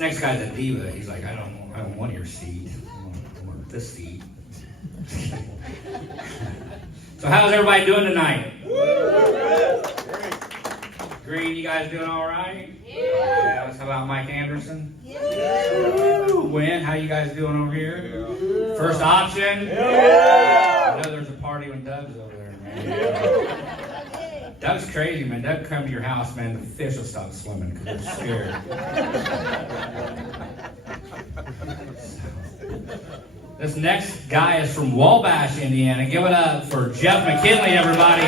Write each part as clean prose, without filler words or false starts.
next guy's a diva. He's like, I don't want your seat. I want this seat. So how's everybody doing tonight? Green, you guys doing all right? Yeah. How about Mike Anderson? Yeah. Win, how you guys doing over here? Yeah. First option? Yeah. I know there's a party when Doug's over there, man. Yeah. Doug's crazy, man. Doug come to your house, man, the fish will stop swimming because they're scared. This next guy is from Wabash, Indiana. Give it up for Jeff McKinley, everybody.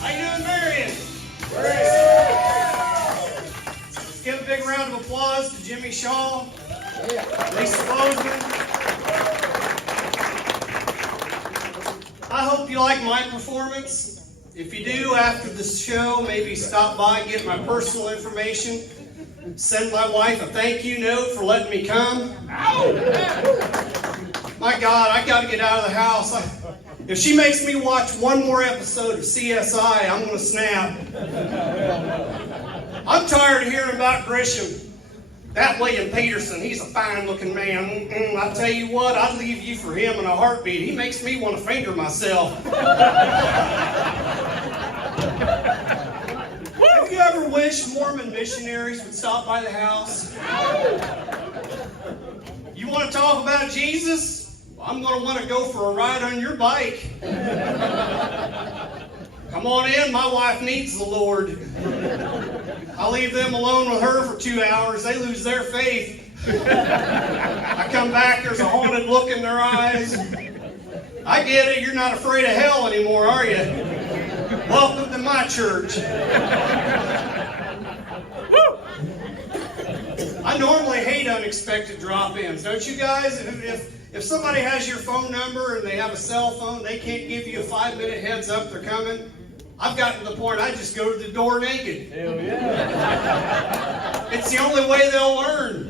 How you doing, Marion? Let's give a big round of applause to Jimmy Shaw, Lisa Bozeman. I hope you like my performance. If you do, after the show, maybe stop by and get my personal information. Send my wife a thank you note for letting me come. My God, I got to get out of the house. If she makes me watch one more episode of CSI, I'm going to snap. I'm tired of hearing about Grisham. That William Peterson, he's a fine-looking man. I tell you what, I'd leave you for him in a heartbeat. He makes me want to finger myself. Have you ever wished Mormon missionaries would stop by the house? You want to talk about Jesus? I'm going to want to go for a ride on your bike. Come on in, my wife needs the Lord. I leave them alone with her for 2 hours. They lose their faith. I come back, there's a haunted look in their eyes. I get it, you're not afraid of hell anymore, are you? Welcome to my church. I normally hate unexpected drop-ins, don't you guys? If somebody has your phone number and they have a cell phone, they can't give you a 5-minute heads up they're coming. I've gotten to the point I just go to the door naked. Hell yeah. It's the only way they'll learn.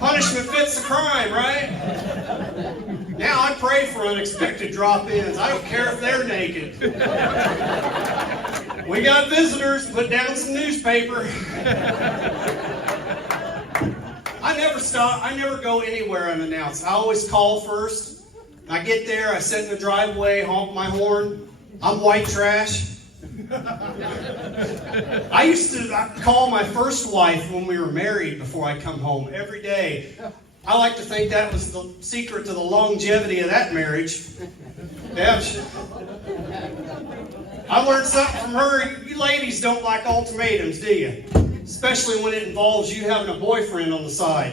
Punishment fits the crime, right? Now I pray for unexpected drop-ins. I don't care if they're naked. We got visitors, put down some newspaper. I never go anywhere unannounced. I always call first. I get there, I sit in the driveway, honk my horn. I'm white trash. I used to call my first wife when we were married before I come home every day. I like to think that was the secret to the longevity of that marriage. Yeah, I learned something from her. You ladies don't like ultimatums, do you? Especially when it involves you having a boyfriend on the side.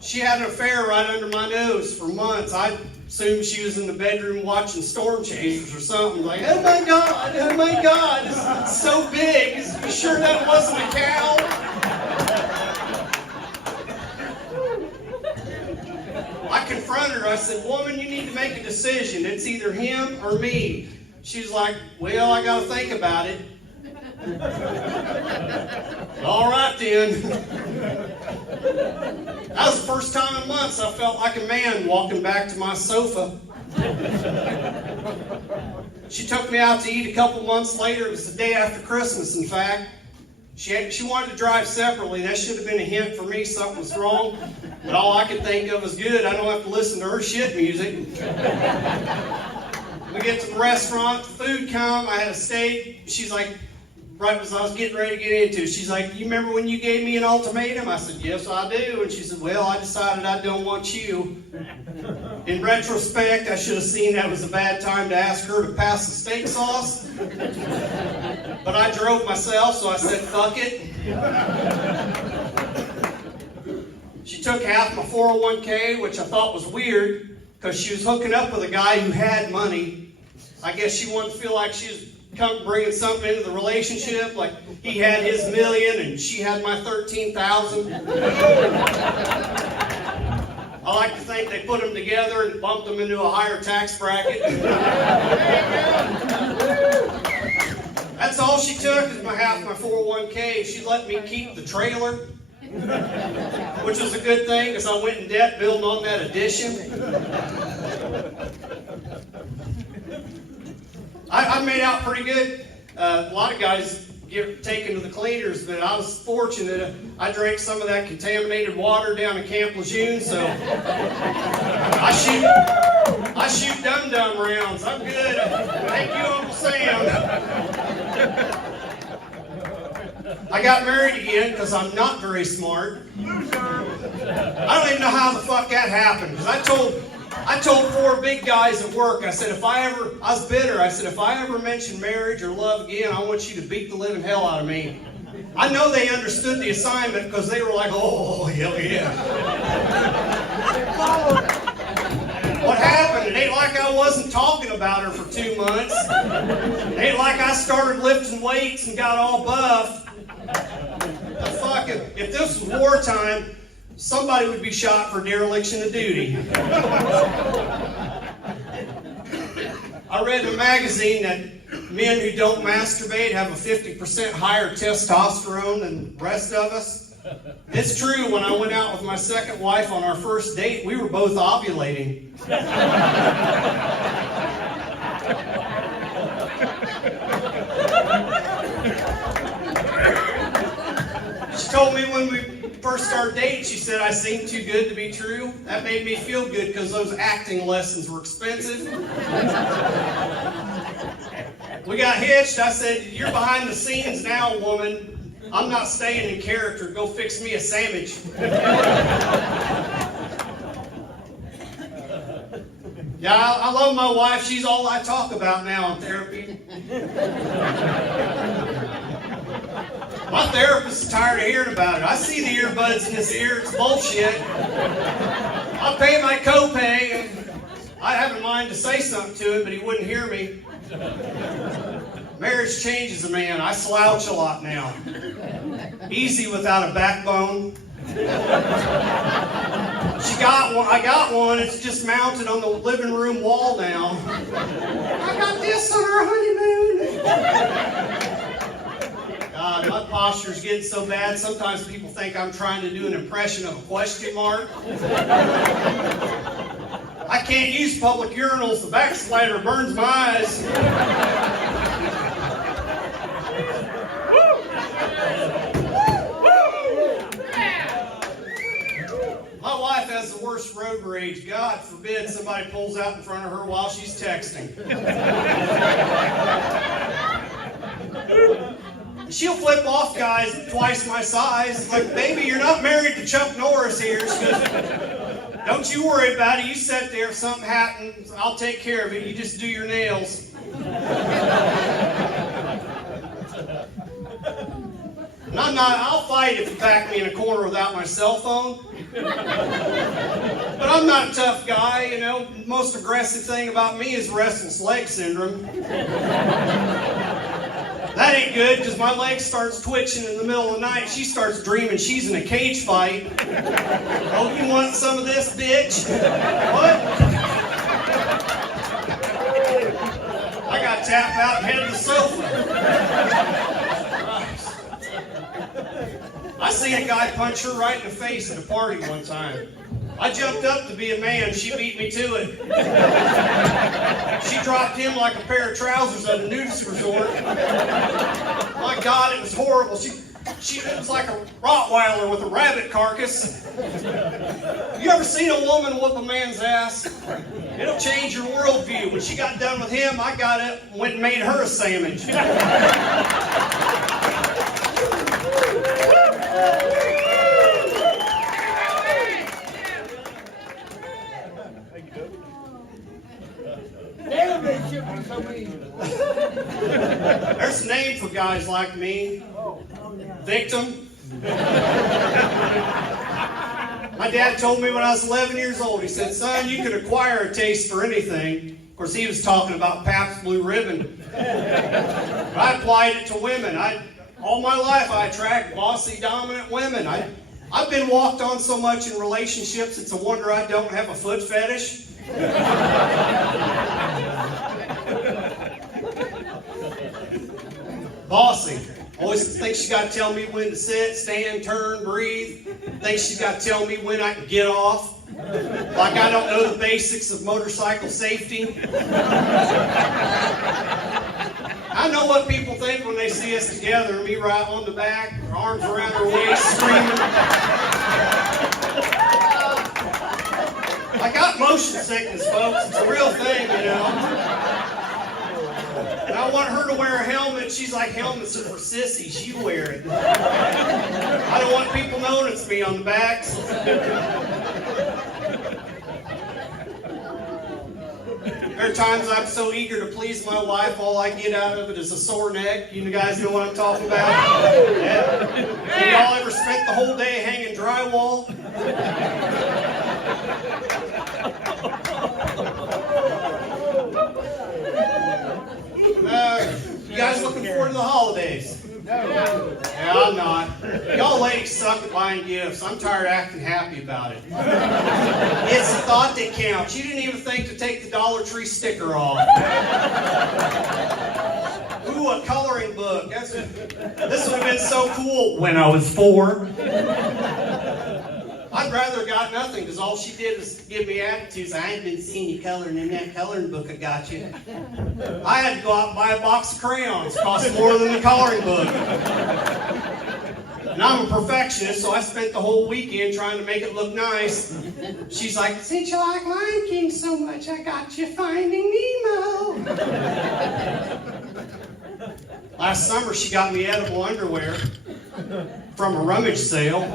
She had an affair right under my nose for months. I assumed she was in the bedroom watching Storm Chasers or something. Like, oh my God, this is so big. You sure that wasn't a cow? I confronted her. I said, woman, you need to make a decision. It's either him or me. She's like, well, I got to think about it. All right then. That was the first time in months I felt like a man walking back to my sofa. She took me out to eat a couple months later. It was the day after Christmas, in fact. She wanted to drive separately. That should have been a hint for me something was wrong. But all I could think of was good. I don't have to listen to her shit music. We get to the restaurant, the food come, I had a steak. She's like, right as I was getting ready to get into it, she's like, you remember when you gave me an ultimatum? I said, yes, I do. And she said, well, I decided I don't want you. In retrospect, I should have seen that was a bad time to ask her to pass the steak sauce. But I drove myself, so I said, fuck it. She took half my 401k, which I thought was weird, because she was hooking up with a guy who had money. I guess she wanted to feel like she was bringing something into the relationship, like he had his $1 million and she had my 13,000. I like to think they put them together and bumped them into a higher tax bracket. That's all she took is half my 401k. She let me keep the trailer, which was a good thing because I went in debt building on that addition. I made out pretty good. A lot of guys get taken to the cleaners, but I was fortunate. I drank some of that contaminated water down in Camp Lejeune, so I shoot dum-dum rounds. I'm good. Thank you, Uncle Sam. I got married again because I'm not very smart. I don't even know how the fuck that happened. Because I told 4 big guys at work, I said, I was bitter. I said, if I ever mention marriage or love again, I want you to beat the living hell out of me. I know they understood the assignment because they were like, oh, hell yeah. What happened? It ain't like I wasn't talking about her for 2 months. It ain't like I started lifting weights and got all buffed. If this was wartime, somebody would be shot for dereliction of duty. I read in a magazine that men who don't masturbate have a 50% higher testosterone than the rest of us. It's true. When I went out with my second wife on our first date, we were both ovulating. She told me when we first started dating, she said I seemed too good to be true. That made me feel good because those acting lessons were expensive. We got hitched. I said, you're behind the scenes now, woman. I'm not staying in character. Go fix me a sandwich. Yeah, I love my wife. She's all I talk about now in therapy. My therapist is tired of hearing about it. I see the earbuds in his ear. It's bullshit. I pay my copay, and I have in mind to say something to him, but he wouldn't hear me. Marriage changes a man. I slouch a lot now. Easy without a backbone. She got one. I got one. It's just mounted on the living room wall now. I got this on our honeymoon. God, my posture's getting so bad, sometimes people think I'm trying to do an impression of a question mark. I can't use public urinals. The backslider burns my eyes. My wife has the worst road rage. God forbid somebody pulls out in front of her while she's texting. She'll flip off guys twice my size. Like, baby, you're not married to Chuck Norris here. She goes, don't you worry about it. You sit there. If something happens, I'll take care of it. You just do your nails. And I'll fight if you back me in a corner without my cell phone. But I'm not a tough guy, you know. The most aggressive thing about me is restless leg syndrome. That ain't good, because my leg starts twitching in the middle of the night. She starts dreaming she's in a cage fight. Oh, you want some of this, bitch? What? I got tapped out and headed to the sofa. I seen a guy punch her right in the face at a party one time. I jumped up to be a man. She beat me to it. She dropped him like a pair of trousers at a nudist resort. My God, it was horrible. It was like a Rottweiler with a rabbit carcass. You ever seen a woman whoop a man's ass? It'll change your worldview. When she got done with him, I got up and went and made her a sandwich. There's a name for guys like me. Victim. My dad told me when I was 11 years old, he said, son, you could acquire a taste for anything. Of course, he was talking about Pabst Blue Ribbon. But I applied it to women. All my life, I attract bossy, dominant women. I've been walked on so much in relationships, it's a wonder I don't have a foot fetish. Bossy. Always thinks she's got to tell me when to sit, stand, turn, breathe. Thinks she's got to tell me when I can get off. Like I don't know the basics of motorcycle safety. I know what people think when they see us together, me right on the back, her arms around her waist, screaming. I got motion sickness, folks. It's a real thing, you know. And I want her to wear a helmet. She's like, helmets are for sissies. You wear it. I don't want people knowing it's me on the back. There are times I'm so eager to please my wife, all I get out of it is a sore neck. You guys know what I'm talking about? Yeah. Have y'all ever spent the whole day hanging drywall? You guys looking forward to the holidays? No. Yeah, I'm not. Y'all ladies suck at buying gifts. I'm tired of acting happy about it. It's the thought that counts. You didn't even think to take the Dollar Tree sticker off. Ooh, a coloring book. This would have been so cool when I was 4. I'd rather have got nothing, because all she did was give me attitudes. I ain't been seeing you coloring in that coloring book I got you. I had to go out and buy a box of crayons. It cost more than the coloring book. And I'm a perfectionist, so I spent the whole weekend trying to make it look nice. She's like, since you like Lion King so much, I got you Finding Nemo. Last summer, she got me edible underwear from a rummage sale.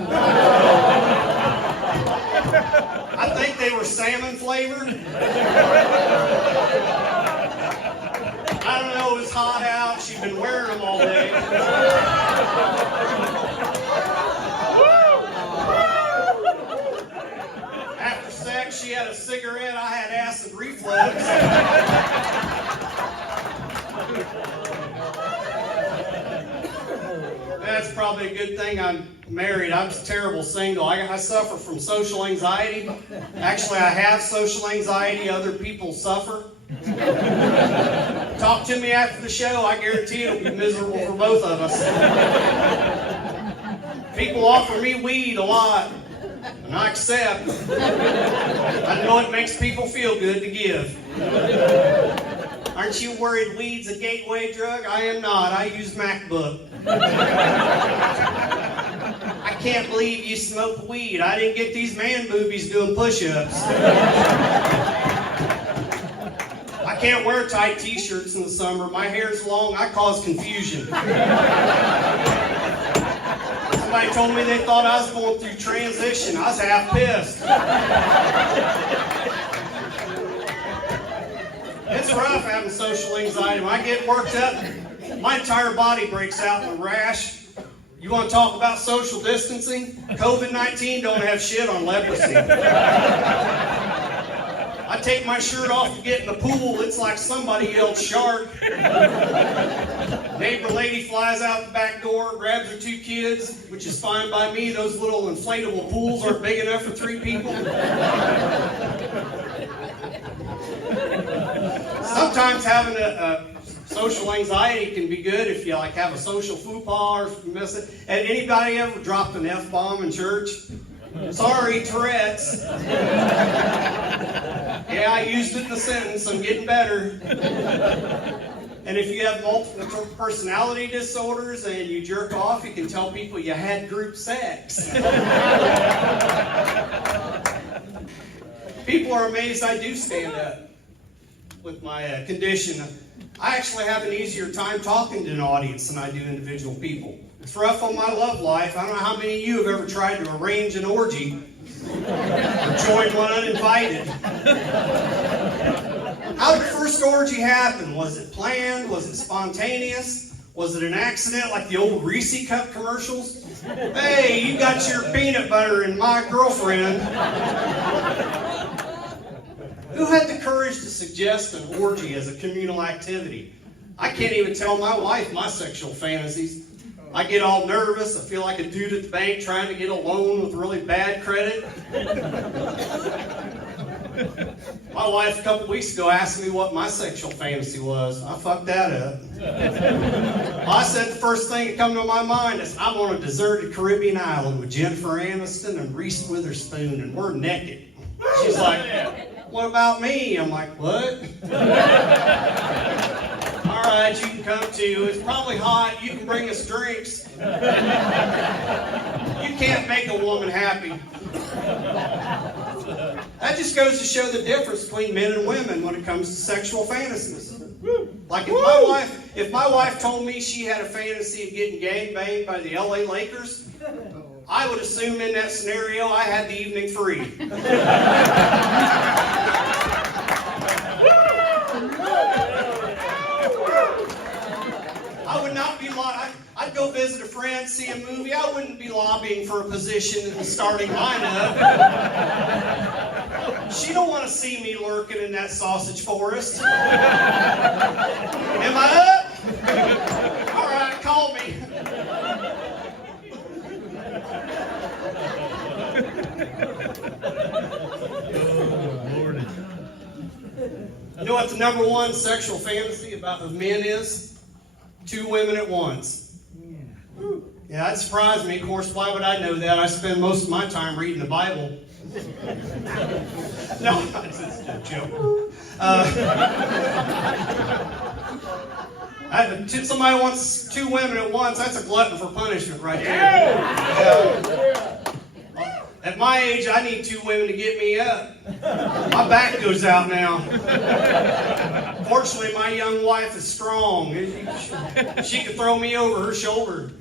I think they were salmon flavored. I don't know, it was hot out. She'd been wearing them all day. After sex, she had a cigarette. I had acid reflux. That's probably a good thing I'm married. I'm terrible single. I suffer from social anxiety. Actually, I have social anxiety. Other people suffer. Talk to me after the show. I guarantee it'll be miserable for both of us. People offer me weed a lot, and I accept. I know it makes people feel good to give. Aren't you worried weed's a gateway drug? I am not. I use MacBook. I can't believe you smoke weed. I didn't get these man boobies doing push-ups. I can't wear tight t-shirts in the summer. My hair's long. I cause confusion. Somebody told me they thought I was going through transition. I was half pissed. It's rough having social anxiety. When I get worked up, my entire body breaks out in a rash. You want to talk about social distancing? COVID-19 don't have shit on leprosy. I take my shirt off to get in the pool. It's like somebody yelled shark. Neighbor lady flies out the back door, grabs her 2 kids, which is fine by me. Those little inflatable pools aren't big enough for 3 people. Sometimes having a social anxiety can be good if you like have a social faux pas or miss it. And anybody ever dropped an F-bomb in church? Sorry, Tourette's. Yeah, I used it in a sentence. I'm getting better. And if you have multiple personality disorders and you jerk off, you can tell people you had group sex. People are amazed I do stand up with my condition. I actually have an easier time talking to an audience than I do individual people. It's rough on my love life. I don't know how many of you have ever tried to arrange an orgy or join one uninvited. How did the first orgy happen? Was it planned? Was it spontaneous? Was it an accident like the old Reese Cup commercials? Hey, you got your peanut butter and my girlfriend. Who had the courage to suggest an orgy as a communal activity? I can't even tell my wife my sexual fantasies. I get all nervous. I feel like a dude at the bank trying to get a loan with really bad credit. My wife a couple weeks ago asked me what my sexual fantasy was. I fucked that up. Well, I said the first thing that come to my mind is I'm on a deserted Caribbean island with Jennifer Aniston and Reese Witherspoon, and we're naked. She's like, what about me? I'm like, what? All right, you can come too. It's probably hot. You can bring us drinks. You can't make a woman happy. That just goes to show the difference between men and women when it comes to sexual fantasies. Like if my wife told me she had a fantasy of getting gangbanged by the LA Lakers, I would assume in that scenario I had the evening free. I would not be I'd go visit a friend, see a movie. I wouldn't be lobbying for a position in the starting lineup. She don't want to see me lurking in that sausage forest. Am I up? All right, call me. You know what the number one sexual fantasy of men is? 2 women at once. Yeah, that surprised me. Of course, why would I know that? I spend most of my time reading the Bible. No, it's a joke. Somebody wants 2 women at once. That's a glutton for punishment right there. At my age, I need 2 women to get me up. My back goes out now. Fortunately, my young wife is strong. She could throw me over her shoulder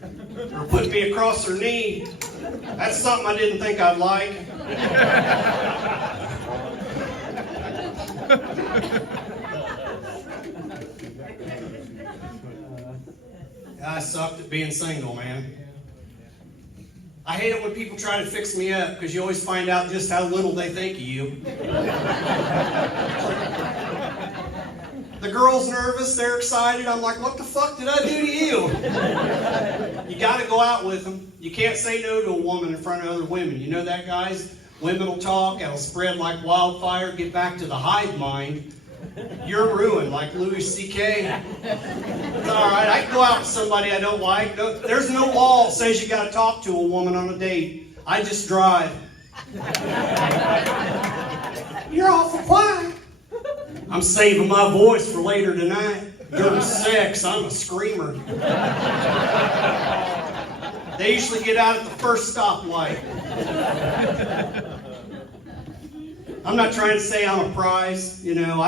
or put me across her knee. That's something I didn't think I'd like. I sucked at being single, man. I hate it when people try to fix me up because you always find out just how little they think of you. The girl's nervous, they're excited. I'm like, what the fuck did I do to you? You got to go out with them. You can't say no to a woman in front of other women. You know that, guys? Women will talk, it'll spread like wildfire, get back to the hive mind. You're ruined, like Louis C.K. It's all right, I can go out with somebody I don't like. No, there's no law that says you got to talk to a woman on a date. I just drive. You're awful quiet. I'm saving my voice for later tonight. During sex, I'm a screamer. They usually get out at the first stoplight. I'm not trying to say I'm a prize. You know,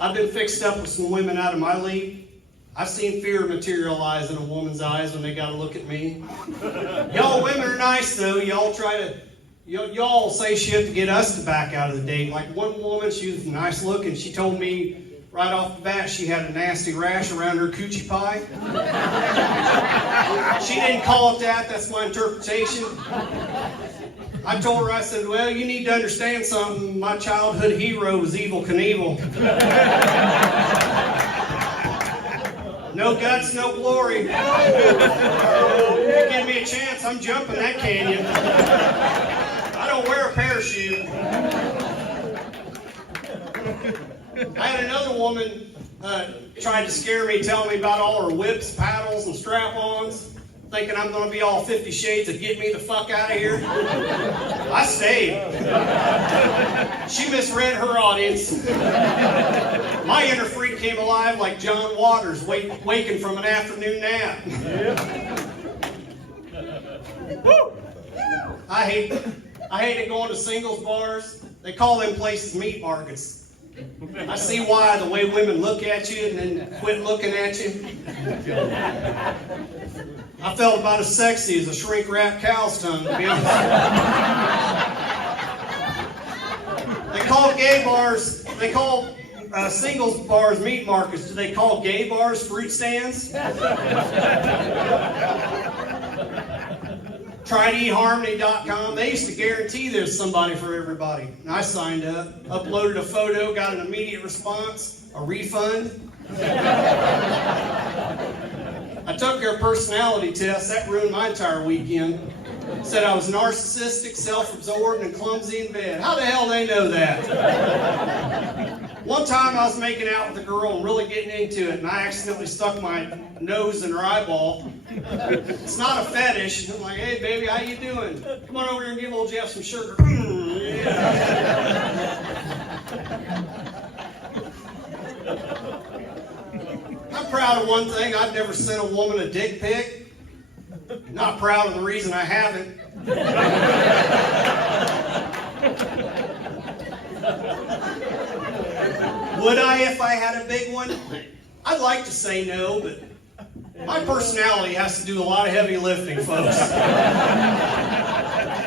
I've been fixed up with some women out of my league. I've seen fear materialize in a woman's eyes when they got to look at me. Y'all women are nice, though. Y'all say shit to get us to back out of the date. Like one woman, she was nice looking. She told me right off the bat she had a nasty rash around her coochie pie. She didn't call it that. That's my interpretation. I told her, I said, well, you need to understand something. My childhood hero was Evel Knievel. No guts, no glory. You give me a chance, I'm jumping that canyon. I don't wear a parachute. I had another woman tried to scare me, tell me about all her whips, paddles, and strap-ons, thinking I'm going to be all 50 Shades of get me the fuck out of here. I stayed. She misread her audience. My inner freak came alive like John Waters waking from an afternoon nap. I hate it going to singles bars. They call them places meat markets. I see why, the way women look at you and then quit looking at you. I felt about as sexy as a shrink-wrapped cow's tongue, to be honest. They call singles bars meat markets. Do they call gay bars fruit stands? Try eHarmony.com. They used to guarantee there's somebody for everybody. And I signed up, uploaded a photo, got an immediate response, a refund. I took their personality test. That ruined my entire weekend. Said I was narcissistic, self-absorbed, and clumsy in bed. How the hell they know that? One time I was making out with a girl and really getting into it, and I accidentally stuck my nose in her eyeball. It's not a fetish. I'm like, hey, baby, how you doing? Come on over here and give old Jeff some sugar. I'm proud of one thing. I've never sent a woman a dick pic. Not proud of the reason I haven't. Would I if I had a big one? I'd like to say no, but my personality has to do a lot of heavy lifting, folks.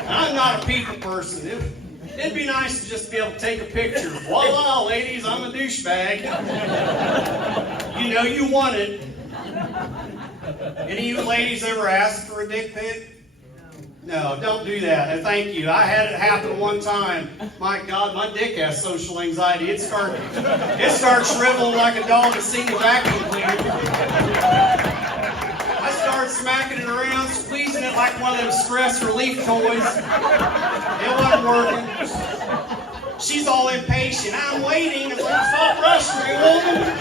I'm not a people person. It'd be nice to just be able to take a picture. Voila, ladies, I'm a douchebag. You know you want it. Any of you ladies ever asked for a dick pic? No, don't do that. And thank you. I had it happen one time. My God, my dick has social anxiety. It started shriveling like a dog that's seen the vacuum cleaner. I started smacking it around, squeezing it like one of them stress relief toys. It wasn't working. She's all impatient. I'm waiting. It's like, stop rushing me, woman.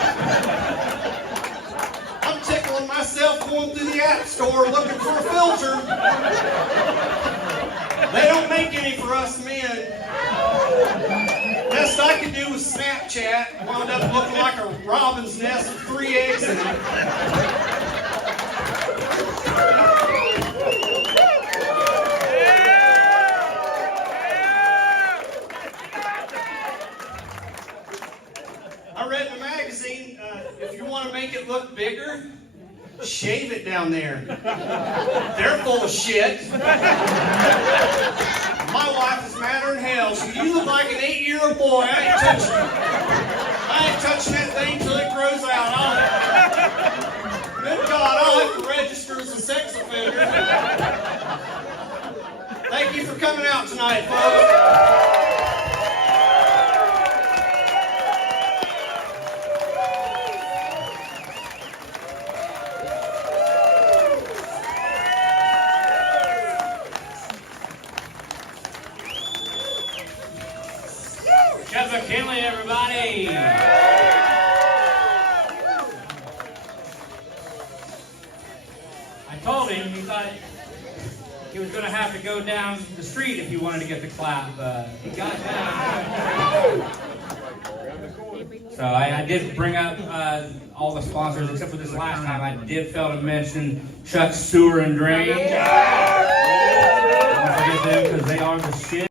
I'm tickling myself going through the app store looking for a filter. They don't make any for us men. Best I could do was Snapchat. Wound up looking like a robin's nest with 3 eggs in it. I read in a magazine, if you want to make it look bigger, shave it down there. They're full of shit. My wife is madder than hell. So you look like an 8-year-old boy. I ain't touching that thing till it grows out. Good God, I'll have to register as a sex offender. Thank you for coming out tonight, folks. McKinley, everybody! I told him, he thought he was going to have to go down the street if he wanted to get the clap. He got down. So I did bring up all the sponsors, except for this last time. I did fail to mention Chuck Sewer and Drain. Don't forget them, because they are the shit.